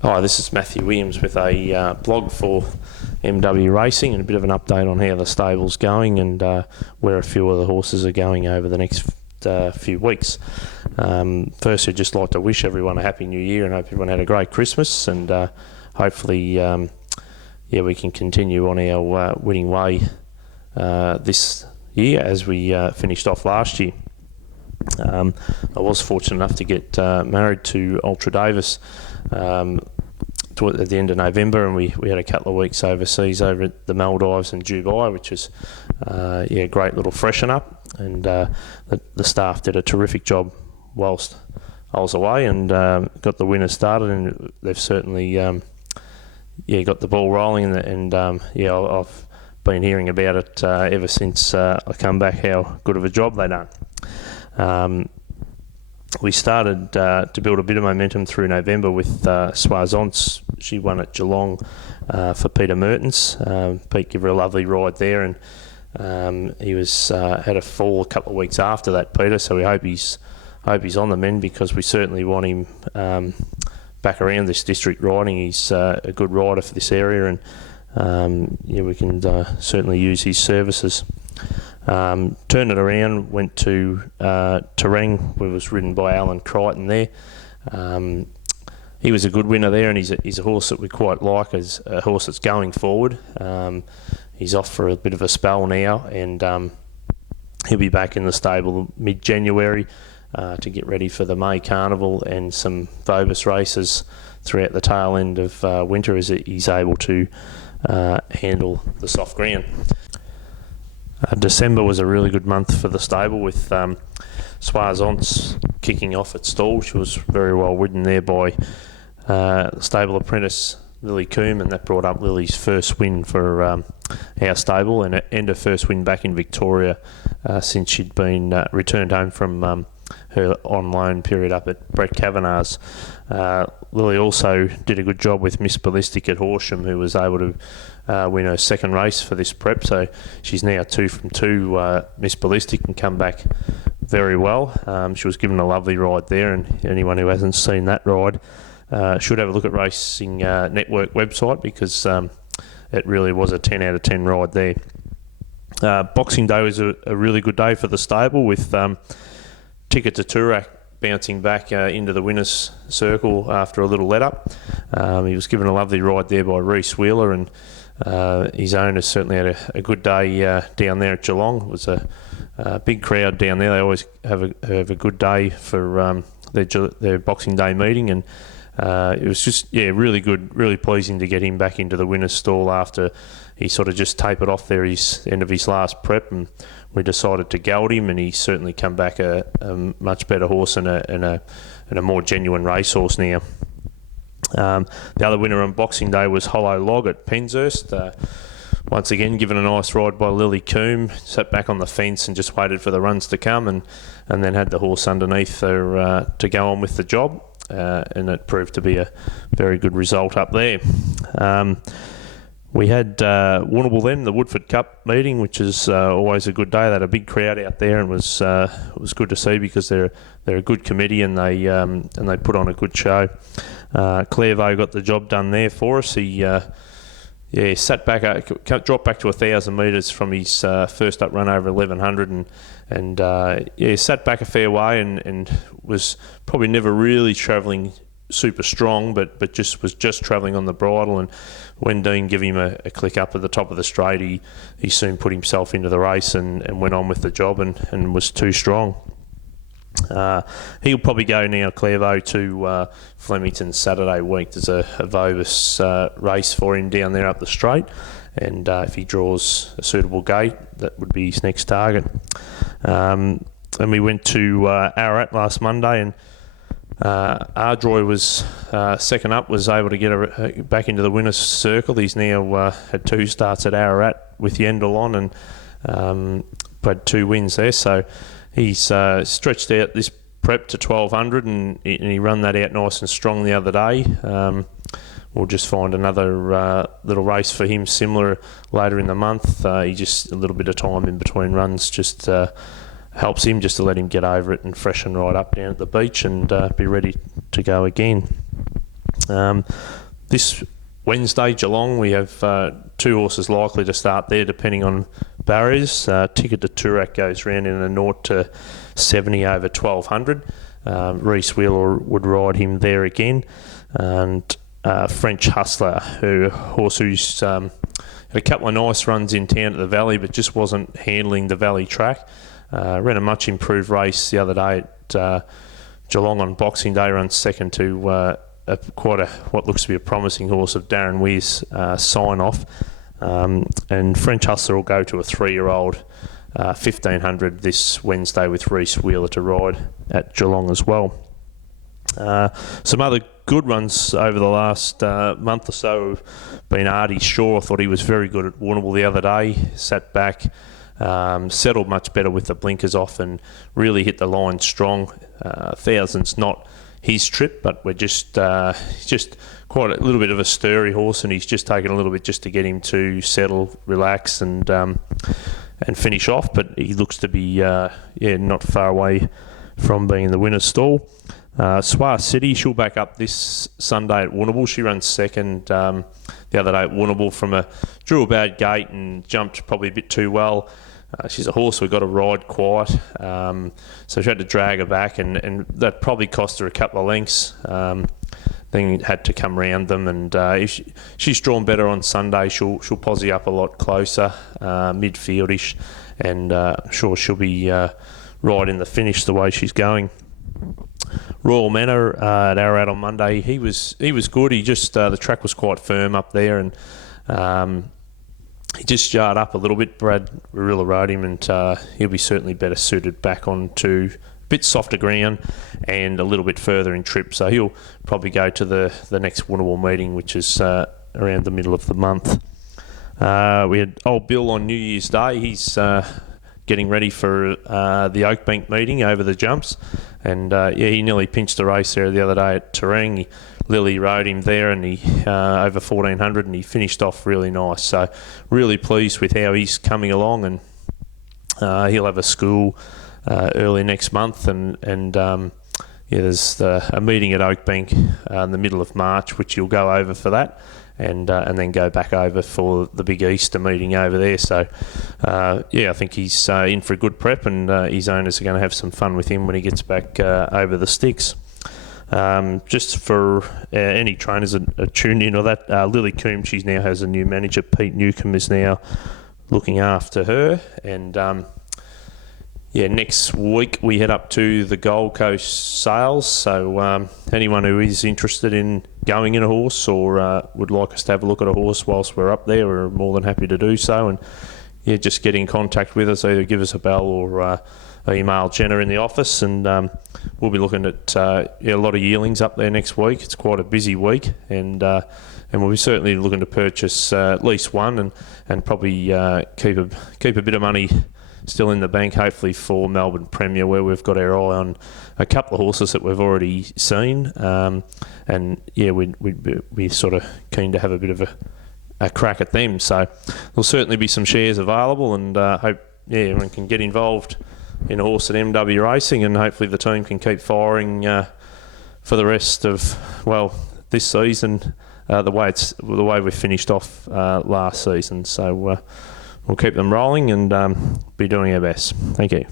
Hi, this is Matthew Williams with a blog for MW Racing and a bit of an update on how the stable's going and where a few of the horses are going over the next few weeks. First, I'd just like to wish everyone a happy new year and hope everyone had a great Christmas, and hopefully we can continue on our winning way this year as we finished off last year. I was fortunate enough to get married to Ultra Davis at the end of November, and we had a couple of weeks overseas over at the Maldives and Dubai, which is a great little freshen up, and the staff did a terrific job whilst I was away, and got the winners started, and they've certainly got the ball rolling, and I've been hearing about it ever since I come back, how good of a job they done. We started to build a bit of momentum through November with Soisance. She won at Geelong for Peter Mertens. Pete gave her a lovely ride there, and he was had a fall a couple of weeks after that, Peter. So we hope he's on the mend, because we certainly want him back around this district riding. He's a good rider for this area, and we can certainly use his services. Turned it around, went to Terang, where was ridden by Alan Crichton there. He was a good winner there, and he's a horse that we quite like, as a horse that's going forward. He's off for a bit of a spell now, and he'll be back in the stable mid-January to get ready for the May Carnival and some Vobis races throughout the tail end of winter, as he's able to handle the soft ground. December was a really good month for the stable, with Soisance kicking off at stall. She was very well ridden there by stable apprentice Lily Coombe, and that brought up Lily's first win for our stable, and her first win back in Victoria since she'd been returned home from her on loan period up at Brett Kavanagh's. Lily also did a good job with Miss Ballistic at Horsham, who was able to win her second race for this prep. So she's now 2 from 2, Miss Ballistic, and come back very well. She was given a lovely ride there, and anyone who hasn't seen that ride should have a look at Racing Network website, because it really was a 10 out of 10 ride there. Boxing Day was a really good day for the stable, with Ticket to Toorak bouncing back into the winner's circle after a little let-up. He was given a lovely ride there by Reece Wheeler, and his owners certainly had a good day down there at Geelong. It was a big crowd down there. They always have a good day for their Boxing Day meeting, and it was just really good, really pleasing to get him back into the winner's stall after he sort of just tapered off there his end of his last prep, and we decided to geld him, and he's certainly come back a much better horse and a more genuine racehorse now. The other winner on Boxing Day was Hollow Log at Penshurst. Once again, given a nice ride by Lily Coombe, sat back on the fence and just waited for the runs to come, and then had the horse underneath her to go on with the job, and it proved to be a very good result up there. We had Warrnambool then, the Woodford Cup meeting, which is always a good day. They had a big crowd out there, and it was good to see, because they're a good committee, and they put on a good show. Clairvaux got the job done there for us. He sat back, dropped back to 1,000 metres from his first up run over 1,100, and sat back a fair way, and was probably never really travelling super strong, but was just travelling on the bridle, and when Dean gave him a click up at the top of the straight, he soon put himself into the race and went on with the job, and was too strong. He'll probably go now, Clairvaux, to Flemington Saturday week. There's a Vobis race for him down there up the straight, and if he draws a suitable gate, that would be his next target. And we went to Ararat last Monday, and Ardroy was second up, was able to get back into the winner's circle. He's now had 2 starts at Ararat with Yendall on, and had 2 wins there. So he's stretched out this prep to 1,200, and he run that out nice and strong the other day. We'll just find another little race for him similar later in the month. He just a little bit of time in between runs just helps him, just to let him get over it and freshen right up down at the beach and be ready to go again. This Wednesday, Geelong, we have 2 horses likely to start there, depending on barriers. Ticket to Toorak goes round in a 0 to 70 over 1200. Reece Wheeler would ride him there again. And French Hustler, who's had a couple of nice runs in town at the Valley, but just wasn't handling the Valley track. Ran a much improved race the other day at Geelong on Boxing Day, runs second to what looks to be a promising horse of Darren Weir's Sign Off. And French Hustler will go to a 3-year-old 1500 this Wednesday with Reece Wheeler to ride at Geelong as well. Some other good runs over the last month or so have been Artie Shaw. I thought he was very good at Warrnambool the other day. Sat back, settled much better with the blinkers off, and really hit the line strong. Thousand's not his trip, but we're just quite a little bit of a stirry horse, and he's just taken a little bit just to get him to settle, relax, and finish off. But he looks to be not far away from being in the winner's stall. Swar City, she'll back up this Sunday at Warrnambool. She runs second the other day at Warrnambool drew a bad gate and jumped probably a bit too well. She's a horse we've got to ride quiet, so she had to drag her back, and that probably cost her a couple of lengths. Then had to come round them, and if she's drawn better on Sunday, she'll posse up a lot closer, midfieldish, and sure she'll be right in the finish the way she's going. Royal Manor at Ararat on Monday, he was good. He just the track was quite firm up there, and he just jarred up a little bit. Brad Rilla rode him, and he'll be certainly better suited back onto a bit softer ground and a little bit further in trip. So he'll probably go to the next Warrnambool meeting, which is around the middle of the month. We had Old Bill on New Year's Day. He's getting ready for the Oakbank meeting over the jumps, and he nearly pinched a race there the other day at Terang. Lily rode him there, and he over 1400, and he finished off really nice. So really pleased with how he's coming along, and he'll have a school early next month, and there's a meeting at Oakbank in the middle of March, which you'll go over for that, and then go back over for the big Easter meeting over there. So I think he's in for a good prep, and his owners are going to have some fun with him when he gets back over the sticks. Just for any trainers that are tuned in or that, Lily Coombs, she now has a new manager. Pete Newcomb is now looking after her, and next week we head up to the Gold Coast sales. So anyone who is interested in going in a horse or would like us to have a look at a horse whilst we're up there, we're more than happy to do so. And just get in contact with us, either give us a bell or email Jenna in the office, and we'll be looking at a lot of yearlings up there next week. It's quite a busy week, and we'll be certainly looking to purchase at least one, and probably keep a bit of money still in the bank, hopefully for Melbourne Premier, where we've got our eye on a couple of horses that we've already seen, we're sort of keen to have a bit of a crack at them. So there'll certainly be some shares available, and hope everyone can get involved in a horse at MW Racing, and hopefully the team can keep firing for the rest of this season, the way we finished off last season. So we'll keep them rolling and be doing our best. Thank you.